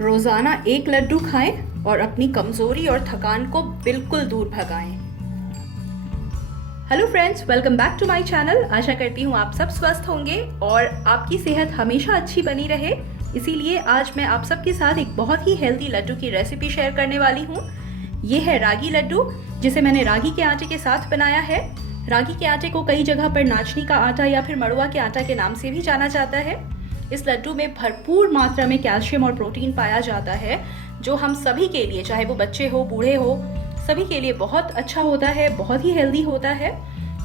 रोज़ाना एक लड्डू खाएं और अपनी कमज़ोरी और थकान को बिल्कुल दूर भगाएं। Hello friends, welcome back to my channel. आशा करती हूँ आप सब स्वस्थ होंगे और आपकी सेहत हमेशा अच्छी बनी रहे। इसीलिए आज मैं आप सबके साथ एक बहुत ही हेल्दी लड्डू की रेसिपी शेयर करने वाली हूँ। ये है रागी लड्डू, जिसे मैंने रागी के आटे के साथ बनाया है। रागी के आटे को कई जगह पर नाचनी का आटा या फिर मड़ुआ के आटा के नाम से भी जाना जाता है। इस लड्डू में भरपूर मात्रा में कैल्शियम और प्रोटीन पाया जाता है, जो हम सभी के लिए, चाहे वो बच्चे हो बूढ़े हो, सभी के लिए बहुत अच्छा होता है, बहुत ही हेल्दी होता है।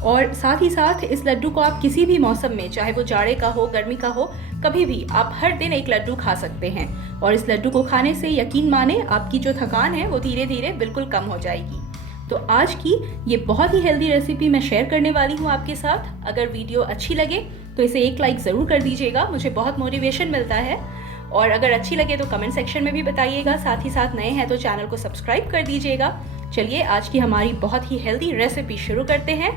और साथ ही साथ इस लड्डू को आप किसी भी मौसम में, चाहे वो जाड़े का हो, गर्मी का हो, कभी भी आप हर दिन एक लड्डू खा सकते हैं। और इस लड्डू को खाने से यकीन माने आपकी जो थकान है वो धीरे धीरे बिल्कुल कम हो जाएगी। तो आज की ये बहुत ही हेल्दी रेसिपी मैं शेयर करने वाली हूँ आपके साथ। अगर वीडियो अच्छी लगे तो इसे एक लाइक ज़रूर कर दीजिएगा, मुझे बहुत मोटिवेशन मिलता है। और अगर अच्छी लगे तो कमेंट सेक्शन में भी बताइएगा। साथ ही साथ नए हैं तो चैनल को सब्सक्राइब कर दीजिएगा। चलिए आज की हमारी बहुत ही हेल्दी रेसिपी शुरू करते हैं।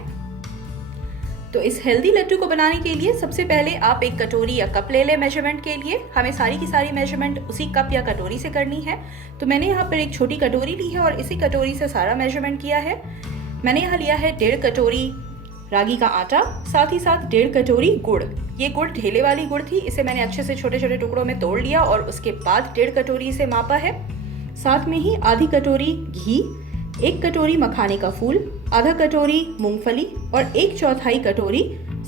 तो इस हेल्दी लड्डू को बनाने के लिए सबसे पहले आप एक कटोरी या कप ले लें मेजरमेंट के लिए। हमें सारी की सारी मेजरमेंट उसी कप या कटोरी से करनी है। तो मैंने यहाँ पर एक छोटी कटोरी ली है और इसी कटोरी से सारा मेजरमेंट किया है। मैंने यहाँ लिया है 1.5 कटोरी रागी का आटा, साथ ही साथ 1.5 कटोरी गुड़। ये गुड़ ढेले वाली गुड़ थी, इसे मैंने अच्छे से छोटे छोटे टुकड़ों में तोड़ लिया और उसके बाद 1.5 कटोरी इसे मापा है। साथ में ही आधी कटोरी घी, 1 कटोरी मखाने का फूल, आधा कटोरी मूंगफली और 1/4 कटोरी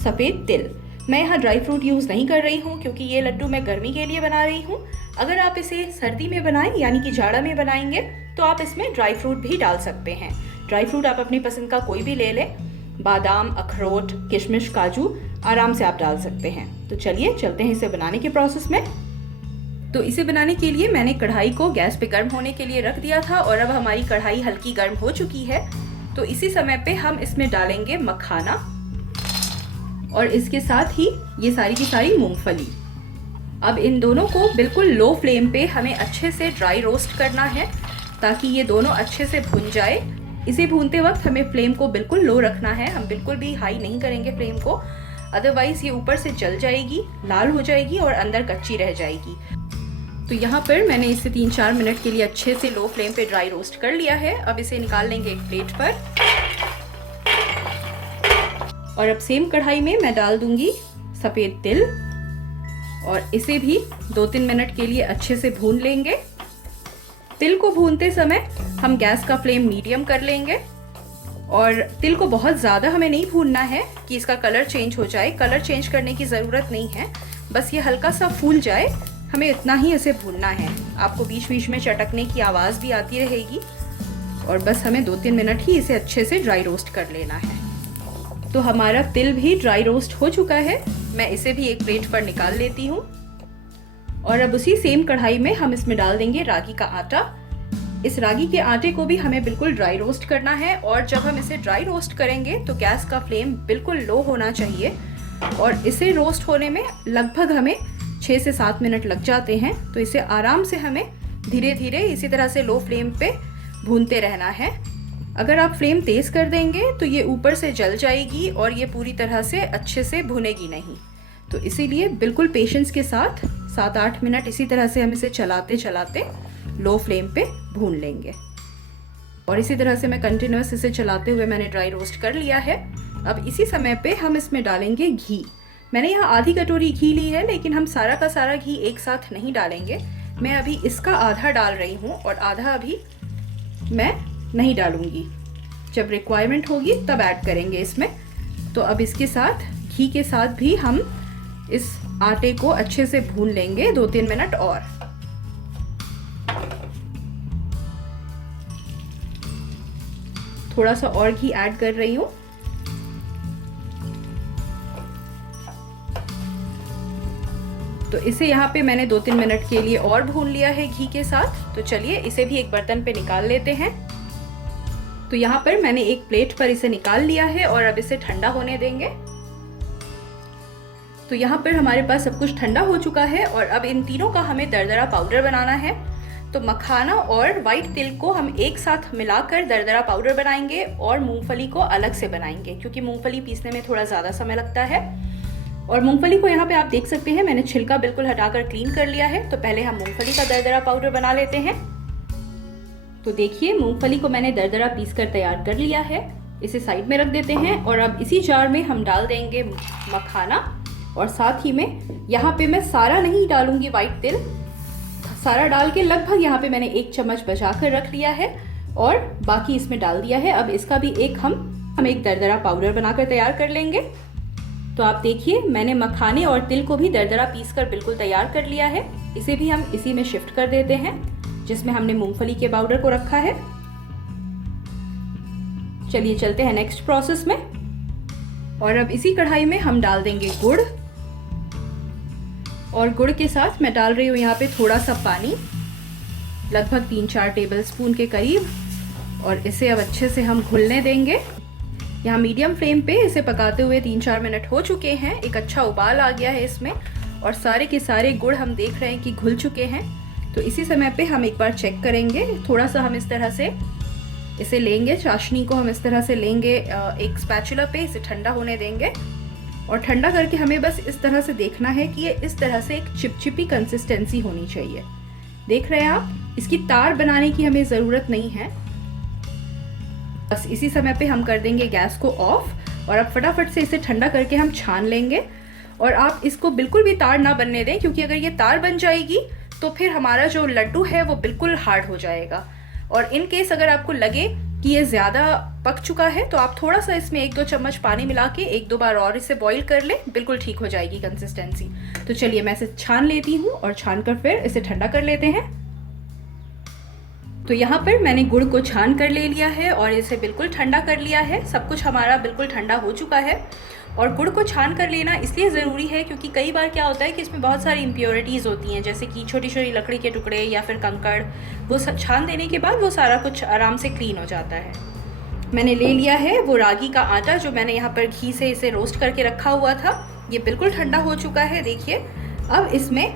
सफ़ेद तिल। मैं यहाँ ड्राई फ्रूट यूज़ नहीं कर रही हूँ क्योंकि ये लड्डू मैं गर्मी के लिए बना रही हूँ। अगर आप इसे सर्दी में बनाएं यानी कि जाड़ा में बनाएंगे तो आप इसमें ड्राई फ्रूट भी डाल सकते हैं। ड्राई फ्रूट आप अपनी पसंद का कोई भी ले लें, बादाम, अखरोट, किशमिश, काजू आराम से आप डाल सकते हैं। तो चलिए चलते हैं इसे बनाने के प्रोसेस में। तो इसे बनाने के लिए मैंने कढ़ाई को गैस पे गर्म होने के लिए रख दिया था और अब हमारी कढ़ाई हल्की गर्म हो चुकी है। तो इसी समय पे हम इसमें डालेंगे मखाना और इसके साथ ही ये सारी की सारी मूंगफली। अब इन दोनों को बिल्कुल लो फ्लेम पे हमें अच्छे से ड्राई रोस्ट करना है ताकि ये दोनों अच्छे से भुन जाए। इसे भूनते वक्त हमें फ्लेम को बिल्कुल लो रखना है, हम बिल्कुल भी हाई नहीं करेंगे फ्लेम को, अदरवाइज ये ऊपर से जल जाएगी, लाल हो जाएगी और अंदर कच्ची रह जाएगी। तो यहाँ पर मैंने इसे 3-4 मिनट के लिए अच्छे से लो फ्लेम पे ड्राई रोस्ट कर लिया है। अब इसे निकाल लेंगे एक प्लेट पर और अब सेम कढ़ाई में मैं डाल दूंगी सफ़ेद तिल और इसे भी 2-3 मिनट के लिए अच्छे से भून लेंगे। तिल को भूनते समय हम गैस का फ्लेम मीडियम कर लेंगे और तिल को बहुत ज़्यादा हमें नहीं भूनना है कि इसका कलर चेंज हो जाए। कलर चेंज करने की ज़रूरत नहीं है, बस ये हल्का सा फूल जाए, हमें इतना ही इसे भूनना है। आपको बीच बीच में चटकने की आवाज़ भी आती रहेगी और बस हमें 2-3 मिनट ही इसे अच्छे से ड्राई रोस्ट कर लेना है। तो हमारा तिल भी ड्राई रोस्ट हो चुका है, मैं इसे भी एक प्लेट पर निकाल लेती हूँ। और अब उसी सेम कढ़ाई में हम इसमें डाल देंगे रागी का आटा। इस रागी के आटे को भी हमें बिल्कुल ड्राई रोस्ट करना है और जब हम इसे ड्राई रोस्ट करेंगे तो गैस का फ्लेम बिल्कुल लो होना चाहिए और इसे रोस्ट होने में लगभग हमें 6 से 7 मिनट लग जाते हैं। तो इसे आराम से हमें धीरे धीरे इसी तरह से लो फ्लेम पे भूनते रहना है। अगर आप फ्लेम तेज़ कर देंगे तो ये ऊपर से जल जाएगी और ये पूरी तरह से अच्छे से भुनेगी नहीं। तो इसीलिए बिल्कुल पेशेंस के साथ 7-8 मिनट इसी तरह से हम इसे चलाते चलाते लो फ्लेम पे भून लेंगे। और इसी तरह से मैं कंटिन्यूस इसे चलाते हुए मैंने ड्राई रोस्ट कर लिया है। अब इसी समय पे हम इसमें डालेंगे घी। मैंने यहाँ आधी कटोरी घी ली है, लेकिन हम सारा का सारा घी एक साथ नहीं डालेंगे। मैं अभी इसका आधा डाल रही हूँ और आधा अभी मैं नहीं डालूंगी, जब रिक्वायरमेंट होगी तब ऐड करेंगे इसमें। तो अब इसके साथ घी के साथ भी हम इस आटे को अच्छे से भून लेंगे 2-3 मिनट और। थोड़ा सा और घी ऐड कर रही हूँ। तो इसे यहाँ पे मैंने 2-3 मिनट के लिए और भून लिया है घी के साथ। तो चलिए इसे भी एक बर्तन पे निकाल लेते हैं। तो यहाँ पर मैंने एक प्लेट पर इसे निकाल लिया है और अब इसे ठंडा होने देंगे। तो यहाँ पर हमारे पास सब कुछ ठंडा हो चुका है और अब इन तीनों का हमें दरदरा पाउडर बनाना है। तो मखाना और वाइट तिल को हम एक साथ मिलाकर दरदरा पाउडर बनाएंगे और मूंगफली को अलग से बनाएंगे, क्योंकि मूंगफली पीसने में थोड़ा ज़्यादा समय लगता है। और मूंगफली को यहाँ पे आप देख सकते हैं मैंने छिलका बिल्कुल हटाकर क्लीन कर लिया है। तो पहले हम मूंगफली का दरदरा पाउडर बना लेते हैं। तो देखिए मूंगफली को मैंने दरदरा पीस कर तैयार कर लिया है, इसे साइड में रख देते हैं। और अब इसी जार में हम डाल देंगे मखाना, और साथ ही में यहाँ पे मैं सारा नहीं डालूंगी वाइट तिल, सारा डाल के लगभग यहाँ पे मैंने 1 चम्मच बचा कर रख लिया है और बाकी इसमें डाल दिया है। अब इसका भी हम एक दरदरा पाउडर बनाकर तैयार कर लेंगे। तो आप देखिए मैंने मखाने और तिल को भी दरदरा पीस कर बिल्कुल तैयार कर लिया है। इसे भी हम इसी में शिफ्ट कर देते हैं जिसमें हमने मूंगफली के पाउडर को रखा है। चलिए चलते हैं नेक्स्ट प्रोसेस में। और अब इसी कढ़ाई में हम डाल देंगे गुड़, और गुड़ के साथ मैं डाल रही हूँ यहाँ पे थोड़ा सा पानी, लगभग 3-4 टेबलस्पून के करीब। और इसे अब अच्छे से हम घुलने देंगे। यहाँ मीडियम फ्लेम पे इसे पकाते हुए 3-4 मिनट हो चुके हैं। एक अच्छा उबाल आ गया है इसमें और सारे के सारे गुड़ हम देख रहे हैं कि घुल चुके हैं। तो इसी समय पे हम एक बार चेक करेंगे। थोड़ा सा हम इस तरह से इसे लेंगे, चाशनी को हम इस तरह से लेंगे एक स्पैचुला पे, इसे ठंडा होने देंगे। और ठंडा करके हमें बस इस तरह से देखना है कि ये इस तरह से एक चिपचिपी कंसिस्टेंसी होनी चाहिए। देख रहे हैं आप, इसकी तार बनाने की हमें ज़रूरत नहीं है। बस इसी समय पे हम कर देंगे गैस को ऑफ और अब फटाफट से इसे ठंडा करके हम छान लेंगे। और आप इसको बिल्कुल भी तार ना बनने दें, क्योंकि अगर ये तार बन जाएगी तो फिर हमारा जो लड्डू है वो बिल्कुल हार्ड हो जाएगा। और इन केस अगर आपको लगे कि ये ज़्यादा पक चुका है तो आप थोड़ा सा इसमें 1-2 चम्मच पानी मिला के 1-2 बार और इसे बॉईल कर लें, बिल्कुल ठीक हो जाएगी कंसिस्टेंसी। तो चलिए मैं इसे छान लेती हूँ और छान कर फिर इसे ठंडा कर लेते हैं। तो यहाँ पर मैंने गुड़ को छान कर ले लिया है और इसे बिल्कुल ठंडा कर लिया है। सब कुछ हमारा बिल्कुल ठंडा हो चुका है। और गुड़ को छान कर लेना इसलिए ज़रूरी है क्योंकि कई बार क्या होता है कि इसमें बहुत सारी इम्प्योरिटीज़ होती हैं, जैसे कि छोटी छोटी लकड़ी के टुकड़े या फिर कंकड़। वो सब छान देने के बाद वो सारा कुछ आराम से क्लीन हो जाता है। मैंने ले लिया है वो रागी का आटा जो मैंने यहाँ पर घी से इसे रोस्ट करके रखा हुआ था। ये बिल्कुल ठंडा हो चुका है। देखिए अब इसमें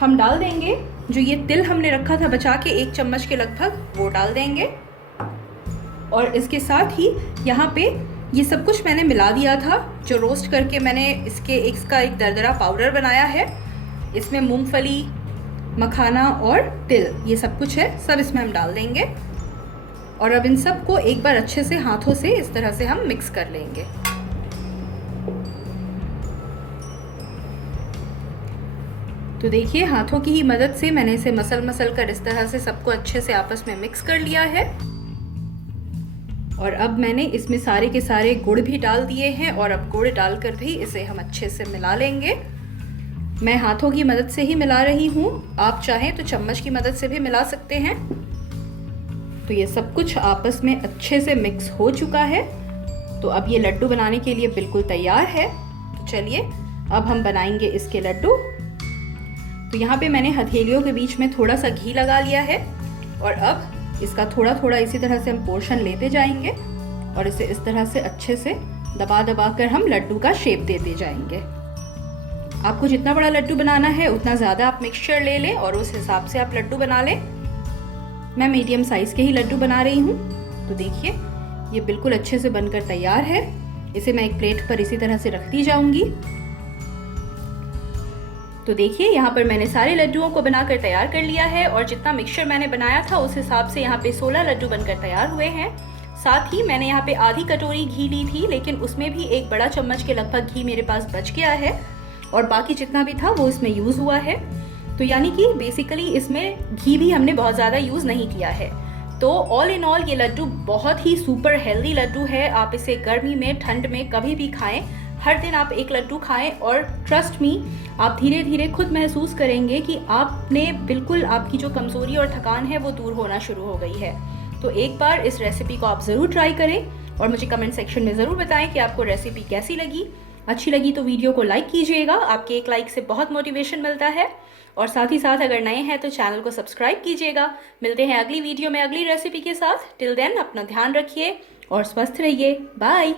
हम डाल देंगे जो ये तिल हमने रखा था बचा के 1 चम्मच के लगभग, वो डाल देंगे। और इसके साथ ही यहाँ पे ये सब कुछ मैंने मिला दिया था जो रोस्ट करके मैंने इसका एक दरदरा पाउडर बनाया है। इसमें मूंगफली, मखाना और तिल ये सब कुछ है, सब इसमें हम डाल देंगे। और अब इन सब को एक बार अच्छे से हाथों से इस तरह से हम मिक्स कर लेंगे। तो देखिए हाथों की ही मदद से मैंने इसे मसल कर इस तरह से सबको अच्छे से आपस में मिक्स कर लिया है। और अब मैंने इसमें सारे के सारे गुड़ भी डाल दिए हैं और अब गुड़ डालकर भी इसे हम अच्छे से मिला लेंगे। मैं हाथों की मदद से ही मिला रही हूँ, आप चाहें तो चम्मच की मदद से भी मिला सकते हैं। तो ये सब कुछ आपस में अच्छे से मिक्स हो चुका है। तो अब ये लड्डू बनाने के लिए बिल्कुल तैयार है। तो चलिए अब हम बनाएंगे इसके लड्डू। तो यहाँ पे मैंने हथेलियों के बीच में थोड़ा सा घी लगा लिया है और अब इसका थोड़ा थोड़ा इसी तरह से हम पोर्शन लेते जाएंगे और इसे इस तरह से अच्छे से दबा कर हम लड्डू का शेप देते जाएंगे। आपको जितना बड़ा लड्डू बनाना है उतना ज़्यादा आप मिक्सचर ले लें और उस हिसाब से आप लड्डू बना लें। मैं मीडियम साइज़ के ही लड्डू बना रही हूँ। तो देखिए ये बिल्कुल अच्छे से बनकर तैयार है। इसे मैं एक प्लेट पर इसी तरह से रखती जाऊंगी। तो देखिए यहाँ पर मैंने सारे लड्डुओं को बनाकर तैयार कर लिया है और जितना मिक्सचर मैंने बनाया था उस हिसाब से यहाँ पे 16 लड्डू बनकर तैयार हुए हैं। साथ ही मैंने यहाँ पे आधी कटोरी घी ली थी, लेकिन उसमें भी 1 बड़ा चम्मच के लगभग घी मेरे पास बच गया है और बाकी जितना भी था वो इसमें यूज़ हुआ है। तो यानी कि बेसिकली इसमें घी भी हमने बहुत ज़्यादा यूज़ नहीं किया है। तो ऑल इन ऑल ये लड्डू बहुत ही सुपर हेल्दी लड्डू है। आप इसे गर्मी में, ठंड में कभी भी खाएं। हर दिन आप 1 लड्डू खाएं और ट्रस्ट मी आप धीरे धीरे खुद महसूस करेंगे कि आपने बिल्कुल आपकी जो कमज़ोरी और थकान है वो दूर होना शुरू हो गई है। तो एक बार इस रेसिपी को आप ज़रूर ट्राई करें और मुझे कमेंट सेक्शन में ज़रूर बताएं कि आपको रेसिपी कैसी लगी। अच्छी लगी तो वीडियो को लाइक कीजिएगा, आपके एक लाइक से बहुत मोटिवेशन मिलता है। और साथ ही साथ अगर नए हैं तो चैनल को सब्सक्राइब कीजिएगा। मिलते हैं अगली वीडियो में अगली रेसिपी के साथ। टिल देन अपना ध्यान रखिए और स्वस्थ रहिए। बाय।